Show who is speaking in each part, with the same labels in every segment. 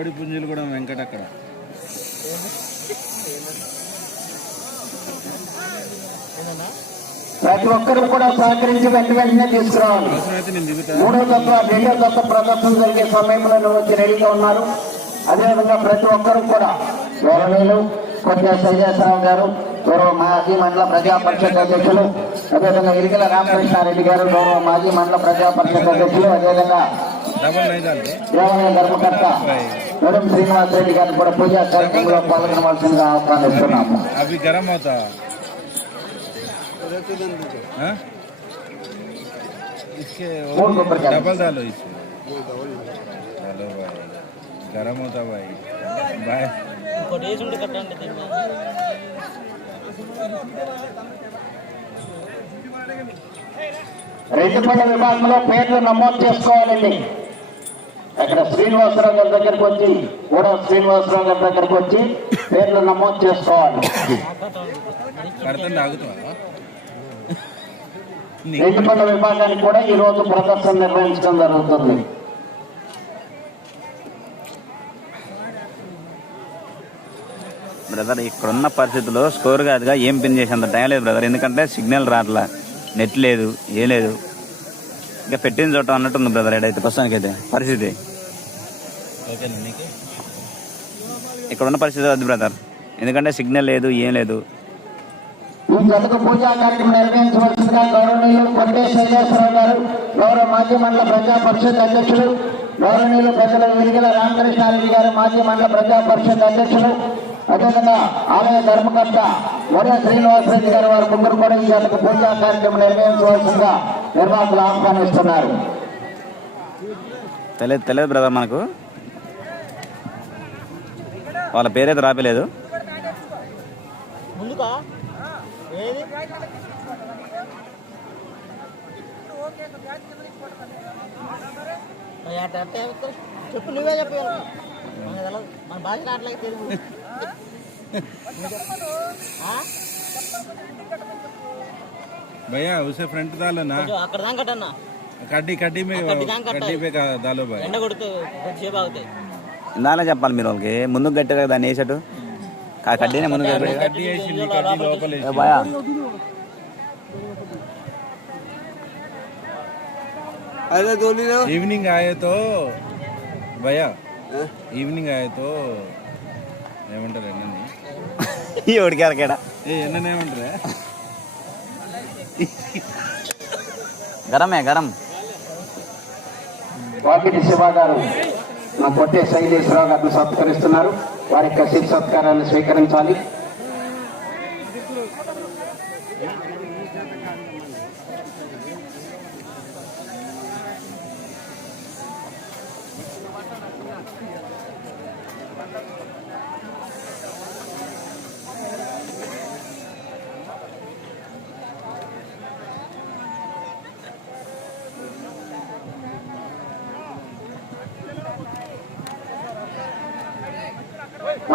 Speaker 1: కోడి పుంజులు కూడా వెంకట అక్కడ.
Speaker 2: ప్రతి ఒక్కరూ కూడా సహకరించి వెంట వెంటనే తీసుకురావాలి. మూడో తత్వ రెండో తత్వ ప్రదర్శన జరిగే సమయంలో వచ్చి రెడీగా ఉన్నారు. అదేవిధంగా ప్రతి ఒక్కరూ కూడా గౌరవనీయులు కొద్దిగా శైలేశ్వరరావు గారు గౌరవ మాజీ మండల ప్రజా పరిషత్ అధ్యక్షులు అదేవిధంగా ఇరిగల రామకృష్ణారెడ్డి గారు గౌరవ మాజీ మండల ప్రజా పరిషత్ అధ్యక్షులు అదేవిధంగా దేవాలయ ధర్మకర్త ఉదయం శ్రీనివాస్ రెడ్డి గారిని కూడా పూజా కార్యక్రమంలో పాల్గొనవలసిందిగా ఆహ్వానిస్తున్నాము
Speaker 1: అవి గరం అవుతా?
Speaker 2: డబల్ దాలో విభాగంలో పేర్లు నమోదు చేసుకోవాలండి. అక్కడ శ్రీనివాసరావు గారి దగ్గరకు వచ్చి కూడా శ్రీనివాసరావు గారి దగ్గరకు వచ్చి పేర్లు నమోదు చేసుకోవాలి. పళ్ళ విభాగానికి కూడా ఈ రోజు ప్రదర్శన నిర్వహించడం జరుగుతుంది.
Speaker 3: బ్రదర్ ఇక్కడున్న పరిస్థితుల్లో స్కోర్ కాదుగా ఏం పిన్ చేసేంత టైం లేదు బ్రదర్. ఎందుకంటే సిగ్నల్ రావట్లా. నెట్ లేదు ఏ లేదు. ఇంకా పెట్టిన చోట అన్నట్టుంది బ్రదర్ ఏడైతే ప్రస్తుతానికి అయితే పరిస్థితి ఇక్కడ ఉన్న పరిస్థితి అది బ్రదర్ ఎందుకంటే సిగ్నల్ లేదు ఏం లేదు.
Speaker 2: ఈ జతకు పూజా కార్యక్రమం నిర్వహించవలసిందిగా గౌరవనీయులు కొండే శైలేశ్వరరావు గారు గౌరవ మాజీ మండల ప్రజా పరిషత్ అధ్యక్షులు గౌరవనీయులు పెద్దల విరిగల రామకృష్ణారెడ్డి గారు మాజీ మండల ప్రజా పరిషత్ అధ్యక్షులు అదేవిధంగా ఆలయ ధర్మకర్త వడియ శ్రీనివాసరెడ్డి గారు వారి ముగ్గురు కూడా ఈ జతకు పూజా కార్యక్రమం నిర్వహించవలసిందిగా నిర్వాహకులు ఆహ్వానిస్తున్నారు.
Speaker 3: తెలియదు తెలియదు బ్రదర్ మనకు. వాళ్ళ పేరైతే రాపలేదు?
Speaker 4: చెప్పు నువ్వే చెప్పు. మన భాష అట్లా తెలుగు?
Speaker 1: भैया उसे फ्रंट डालो ना
Speaker 4: కొంచెం అక్కడ దాకా కట్టన్నా
Speaker 1: कड्डी कड्डी में
Speaker 4: कड्डी दान कट्टा
Speaker 1: कड्डी पे का- डालो भाई
Speaker 4: ఎండ కొడితే కొద్దిసేపు ఆగుతాయి
Speaker 3: ఇందాలే చెప్పాలి మీరు వాళ్ళకి ముందుకు గట్టారు దాన్ని వేసేట్టు ఆ కడ్డీనే ముందుకు గట్టారు.
Speaker 1: कड्डी ऐसी नहीं कड्डी लोकल
Speaker 3: ఏ బాయా
Speaker 1: इवनिंग आए तो भैया ఈవినింగ్ ఆయతో ఏమంటారు ఎన్నని
Speaker 3: ఈ ఉడికారు కేడ
Speaker 1: ఏ ఎన్నని ఏమంటారా
Speaker 3: గరమే గరం.
Speaker 2: వాకిటి శివ గారు మా కొట్టే శైలేశ్వరరావు గారిని సత్కరిస్తున్నారు. వారి యొక్క శివ సత్కారాన్ని స్వీకరించాలి.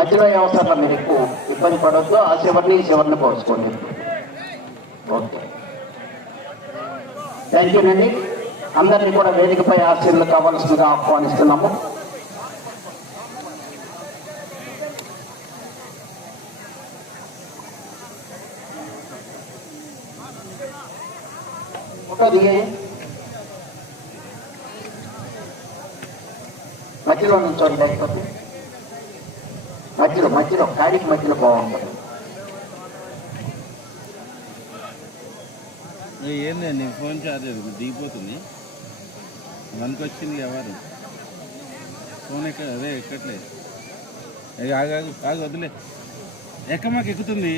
Speaker 2: మధ్యలో ఏ అవసరం మీరు ఎక్కువ ఇబ్బంది పడవద్దు ఆ చివరిని చివరిని పోసుకోండి. ఓకే. థ్యాంక్ యూ అండి అందరినీ కూడా వేదికపై ఆశీర్లు కావాల్సిందిగా ఆహ్వానిస్తున్నాము. ఫోటో దిగే మధ్యలో నుంచోండి లేకపోతే మధ్యలో మధ్యలో కాడికి మధ్యలో బాగుంటుంది
Speaker 1: ఏ, ఏంది నీ ఫోన్ చార్జ్ దిగిపోతుంది. వన్కి వచ్చింది ఎవరు? ఫోన్ ఎక్క అదే ఎక్కట్లే. ఏ, ఆగు ఆగు వదిలే. ఎక్క మాకు ఎక్కుతుంది?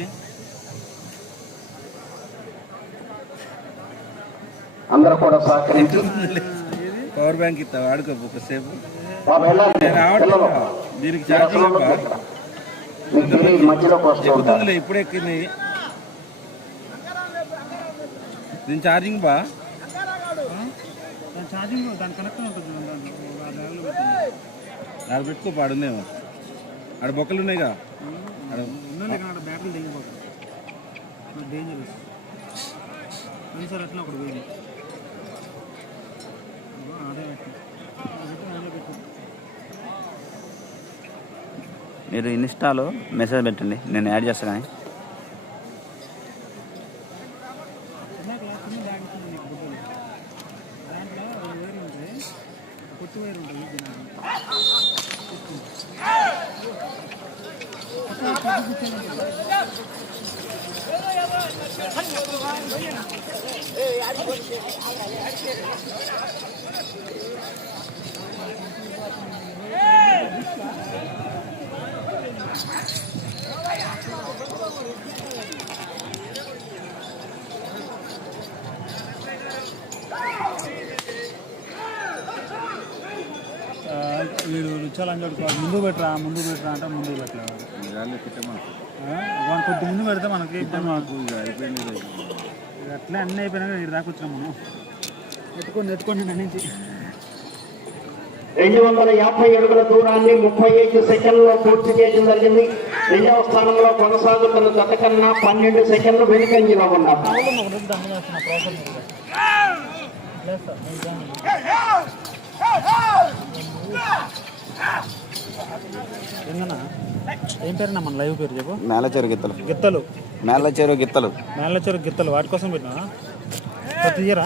Speaker 2: అందరూ కూడా సహకరించి
Speaker 1: పవర్ బ్యాంక్ ఇస్తా వాడుకో ఒకసేపు నేను దీనికి ఛార్జింగ్.
Speaker 2: మీకు తెలియదు మధ్యలోకి వస్తూ ఉంటారు
Speaker 1: ఎక్కుతుందిలే ఇప్పుడే ఎక్కింది. దీని ఛార్జింగ్ బా?
Speaker 5: ఛార్జింగ్ దాని కనెక్ట్ ఉంటుంది
Speaker 1: ఆడ పెట్టుకో పాడుందేమో. ఆడ బొక్కలు ఉన్నాయిగా
Speaker 5: బ్యాటరీ దిగిపోతుంది డేంజరస్ సార్ అట్లా ఒకటి పోయింది. అదే
Speaker 3: మీరు ఇన్స్టాలో మెసేజ్ పెట్టండి నేను యాడ్ చేస్తాను కానీ.
Speaker 5: చిన్న వీడు చూడుకో ముందు పెట్టరా ముందు పెట్టరా అంటే ముందు
Speaker 1: పెట్టమను
Speaker 5: వాడు కొద్ది ముందు పెడితే మనకి
Speaker 1: మాకు అయిపోయింది
Speaker 5: అట్లే అన్నీ అయిపోయినాక ఇక్కడ దాకా వచ్చినాం మనం. నెట్టుకొని నెట్టుకొని నన్ను నుంచి.
Speaker 2: రెండు వందల యాభై అడుగుల దూరాన్ని ముప్పై ఐదు సెకండ్లో పూర్తి చేయడం జరిగింది. రెండవ స్థానంలో కొనసాగుతున్న జత కన్నా పన్నెండు సెకండ్లు వెనుకంజలో ఉన్నారు
Speaker 4: లేదు సార్
Speaker 5: ఏం పేరున్నా మన లైవ్ పేరు చెప్పు?
Speaker 3: మేలచేరు గిత్తలు.
Speaker 5: గిత్తలు.
Speaker 3: మేలచేరు గిత్తలు.
Speaker 5: మేళ్ళచూరు గిత్తలు వాటి కోసం పెట్టినా ప్రతి ఇయరా